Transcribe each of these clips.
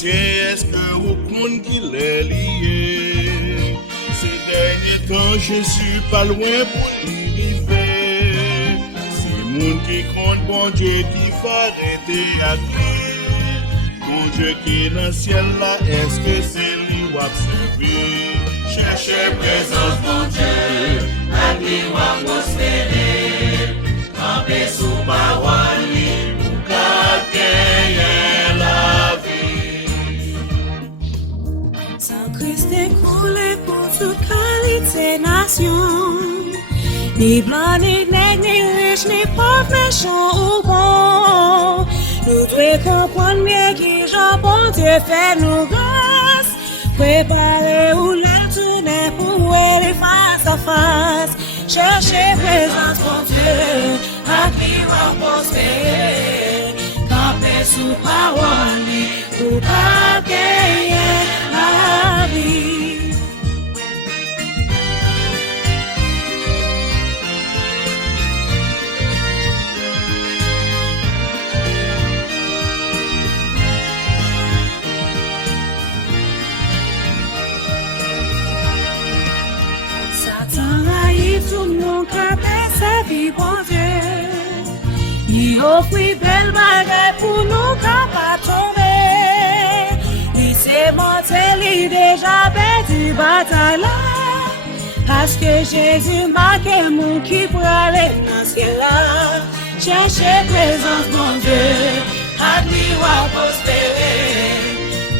ancien, est-ce que vous comprenez qu'il est lié? Ces derniers temps, je suis pas loin pour y arriver. C'est moun qui compte bon Dieu qui va arrêter à crier. Mon Dieu qui est dans le ciel là, est-ce que c'est lui ou observer? Cherchez présence mon Dieu, à lui ou prospérer. Campez sous parole, pour gagner la vie. Sans Christ écoulé pour toute qualité nation. Ni blanc, ni nègre, ni riche, ni pauvre, méchant ou bon. Nous devons comprendre mieux qui Jean bon Dieu fait nous grâce. Préparez ou la tournée pour aller face à face. Cherchez présence mon Dieu, à qui va prospérer. Campez sous parole, pour gagner la vie. Tout le monde connaît sa vie, bon Dieu. Il offre belle malgré pour nous pas tomber. Il s'est monté, il déjà perdu bataille là. Parce que Jésus marque le monde qui peut aller dans ce ciel là. Cherchez présence, mon Dieu, à lui va prospérer.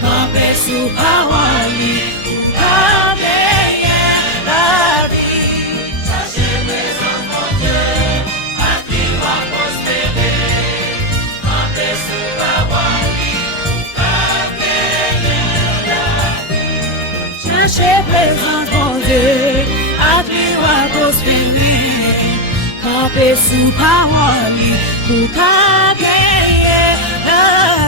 Campez sous parole, pour gagner la vie. Cherchez présence, mon Dieu, à lui va prospérer. Campez sous parole, pour gagner la vie.